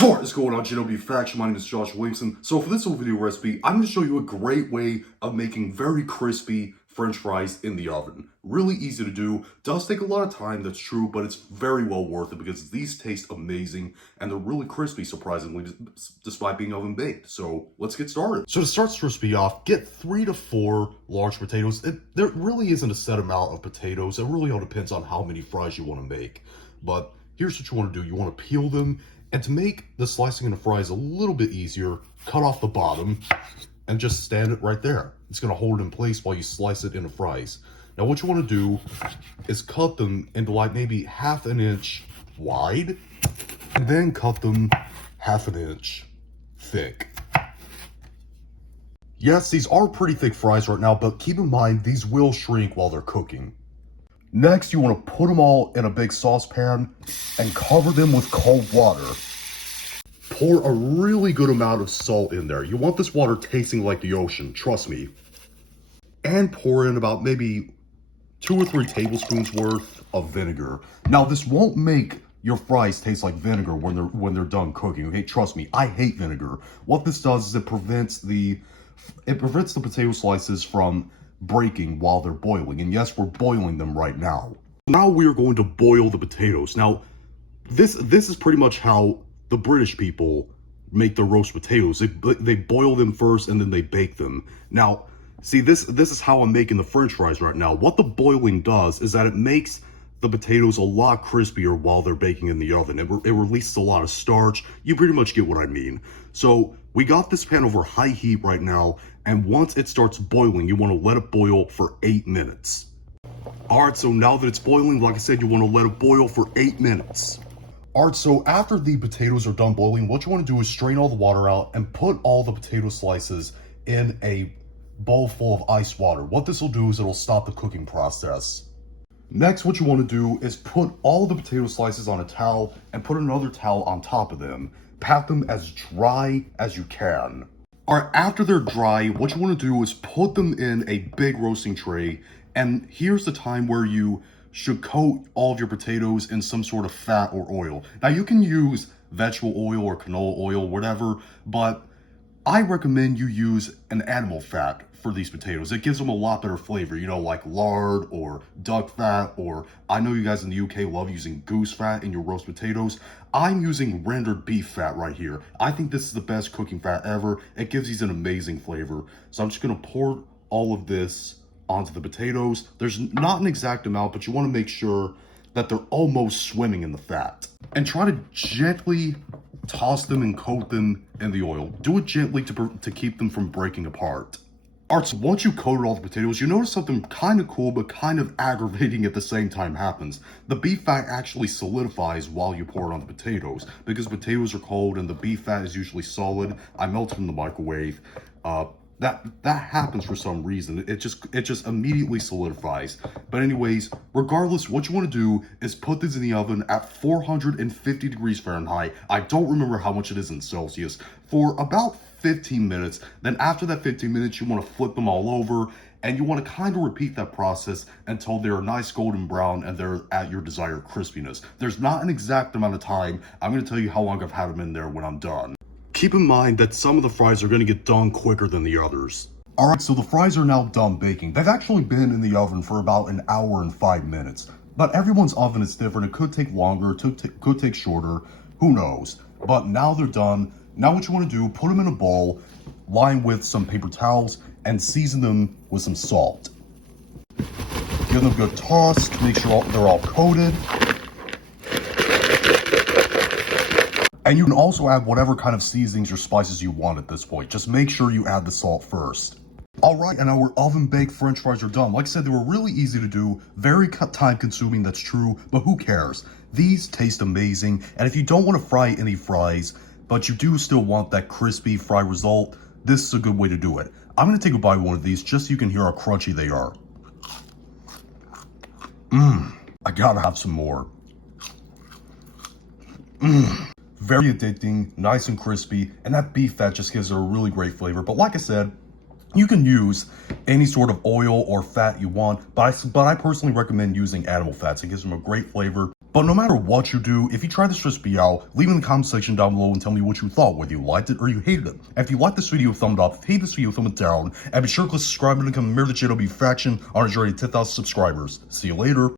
What is going on, GW Faction? My name is Josh Williamson. So for this little video recipe, I'm going to show you a great way of making very crispy French fries in the oven. Really easy to do. Does take a lot of time, that's true, but it's very well worth it because these taste amazing and they're really crispy, surprisingly, despite being oven baked. So let's get started. So to start this recipe off, get 3 to 4 large potatoes. There really isn't a set amount of potatoes. It really all depends on how many fries you want to make. But here's what you want to do. You want to peel them. And to make the slicing of the fries a little bit easier, cut off the bottom and just stand it right there. It's going to hold it in place while you slice it into fries. Now what you want to do is cut them into like maybe 1/2 inch wide and then cut them 1/2 inch thick. Yes, these are pretty thick fries right now, but keep in mind these will shrink while they're cooking. Next, you want to put them all in a big saucepan and cover them with cold water. Pour a really good amount of salt in there. You want this water tasting like the ocean, trust me. And pour in about maybe 2 or 3 tablespoons worth of vinegar. Now, this won't make your fries taste like vinegar when they're done cooking. Okay, trust me, I hate vinegar. What this does is it prevents the potato slices from breaking while they're boiling. And yes, we're boiling them right now. Now we are going to boil the potatoes. Now, this is pretty much how the British people make their roast potatoes. They boil them first and then they bake them. Now, see, this is how I'm making the French fries right now. What the boiling does is that it makes the potatoes a lot crispier while they're baking in the oven. It releases a lot of starch. You pretty much get what I mean. So we got this pan over high heat right now, and once it starts boiling, you want to let it boil for 8 minutes. Alright, so now that it's boiling, like I said, you want to let it boil for 8 minutes. Alright, so after the potatoes are done boiling, what you want to do is strain all the water out and put all the potato slices in a bowl full of ice water. What this will do is it'll stop the cooking process. Next, what you want to do is put all the potato slices on a towel and put another towel on top of them. Pat them as dry as you can. Alright, after they're dry, what you want to do is put them in a big roasting tray. And here's the time where you should coat all of your potatoes in some sort of fat or oil. Now, you can use vegetable oil or canola oil, whatever, but I recommend you use an animal fat for these potatoes. It gives them a lot better flavor, you know, like lard or duck fat, or I know you guys in the UK love using goose fat in your roast potatoes. I'm using rendered beef fat right here. I think this is the best cooking fat ever. It gives these an amazing flavor. So I'm just gonna pour all of this onto the potatoes. There's not an exact amount, but you wanna make sure that they're almost swimming in the fat. And try to gently toss them and coat them in the oil. Do it gently to keep them from breaking apart. Alright, so once you coated all the potatoes, you notice something kind of cool but kind of aggravating at the same time happens. The beef fat actually solidifies while you pour it on the potatoes. Because potatoes are cold and the beef fat is usually solid, I melt it in the microwave. That happens for some reason. It just immediately solidifies. But anyways, regardless, what you want to do is put these in the oven at 450 degrees Fahrenheit. I don't remember how much it is in Celsius, for about 15 minutes. Then after that 15 minutes, you want to flip them all over, and you want to kind of repeat that process until they're nice golden brown and they're at your desired crispiness. There's not an exact amount of time. I'm going to tell you how long I've had them in there when I'm done. Keep in mind that some of the fries are going to get done quicker than the others. Alright, so the fries are now done baking. They've actually been in the oven for about 1 hour and 5 minutes. But everyone's oven is different. It could take longer, it could take shorter, who knows. But now they're done. Now what you want to do, put them in a bowl, line with some paper towels, and season them with some salt. Give them a good toss to make sure they're all coated. And you can also add whatever kind of seasonings or spices you want at this point. Just make sure you add the salt first. Alright, and our oven-baked French fries are done. Like I said, they were really easy to do, very time-consuming, that's true, but who cares? These taste amazing, and if you don't want to fry any fries, but you do still want that crispy fry result, this is a good way to do it. I'm going to take a bite of one of these just so you can hear how crunchy they are. I gotta have some more. Very addicting, nice and crispy, and that beef fat just gives it a really great flavor. But like I said, you can use any sort of oil or fat you want, but I personally recommend using animal fats. It gives them a great flavor. But no matter what you do, if you try this recipe out, leave it in the comment section down below and tell me what you thought, whether you liked it or you hated it. And if you liked this video, thumb it up. If you hate this video, thumb it down. And be sure to click subscribe and become a member of the JW faction on our journey to 10,000 subscribers. See you later.